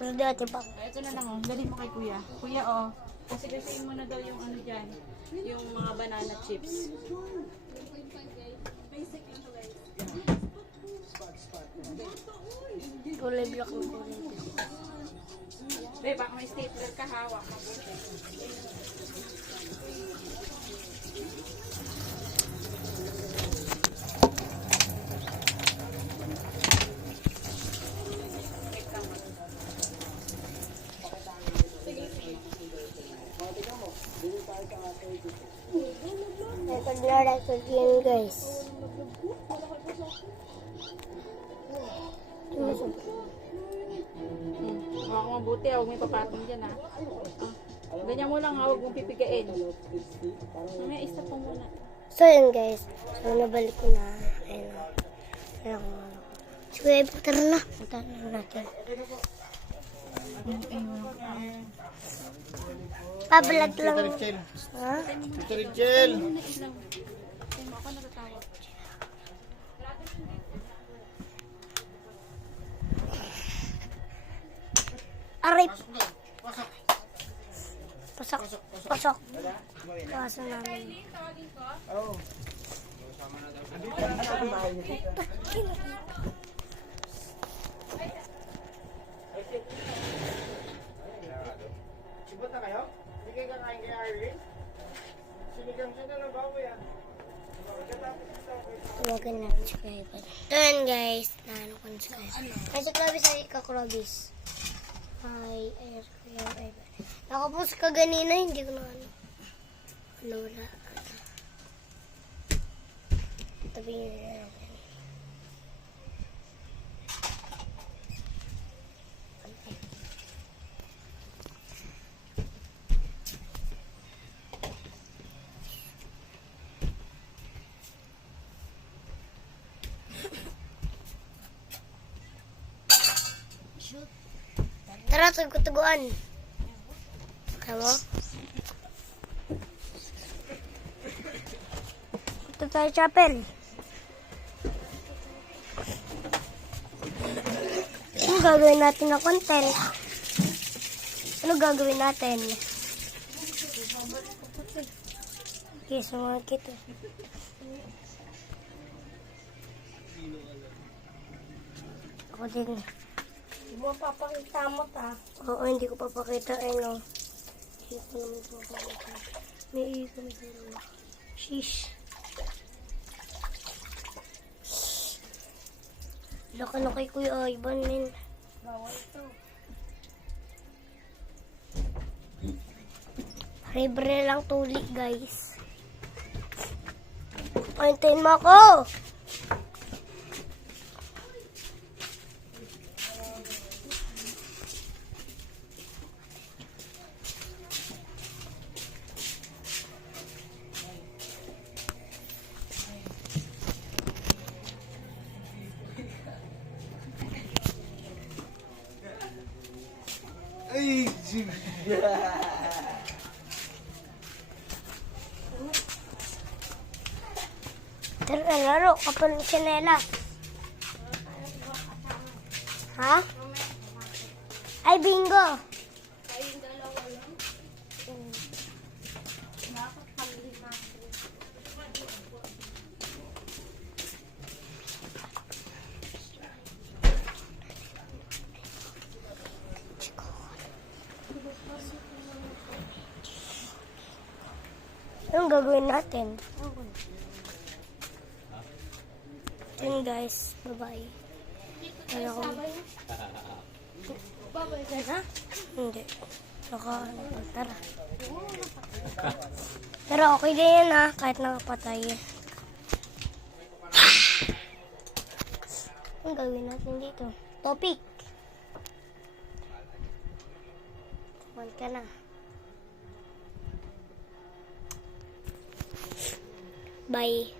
Pero dati pa. Ito na lang, oh. Dali mo kay kuya. Kuya, oh. Kasi mo na daw yung ano dyan. Yung mga banana chips. Kulay black ng kulay. Be, baka may stapler ka hawak. Mabuti. Naglalasag yan guys. Huwag mo mabuti, huwag may papatong dyan, ha. Ganyan mo lang, ha. Huwag mong pipigain. Mamaya, isa po muna. So yun guys. So nabalik ko na. Ayun na. Ayun na. So tara na. Punta na natin. Pabalag lang. Ha? Tito Richel. Ako natatawag. Aray. Pasok. Pasok. Pasok namin. Oo. Sibot na kayo? Hindi kayo kakain kay Irene? Sinigang siya na ng baboy ah. Tawagan natin si Kuya Ivan. So yun guys. Naano ko na si Kuya Ivan. Ay si Clovis ay kakrobis. Hi, Kuya Ivan. Nakapos ka ganina, hindi ko na ano. Ano wala. Tabi niyo na natin. Tara, tugtuguan. Kaya mo? Ito tayo chapel. Ano gagawin natin na content? Ano gagawin natin? Okay, sumunod kita. Ako din. Hindi mo papakita mo ta. Oo, hindi ko papakita. Ano? Hindi ko naman ito papakita. May iyo kami sa lula. Sheesh. Laka na kay Kuya Ivan, men. Bawal ito. Libre lang tuli, guys. Antayin mo ako! Ay, Jim. Tara, laro. Kapal ng tsinelas. Ha? Ay, bingo! Anong gagawin natin? Yun guys, bye-bye. Ano ko? Bye-bye ka na? Hindi. Saka, tara. Pero okay din yan ha, kahit nakapatay. Anong gagawin natin dito? Topic! Tuman ka na. Bye.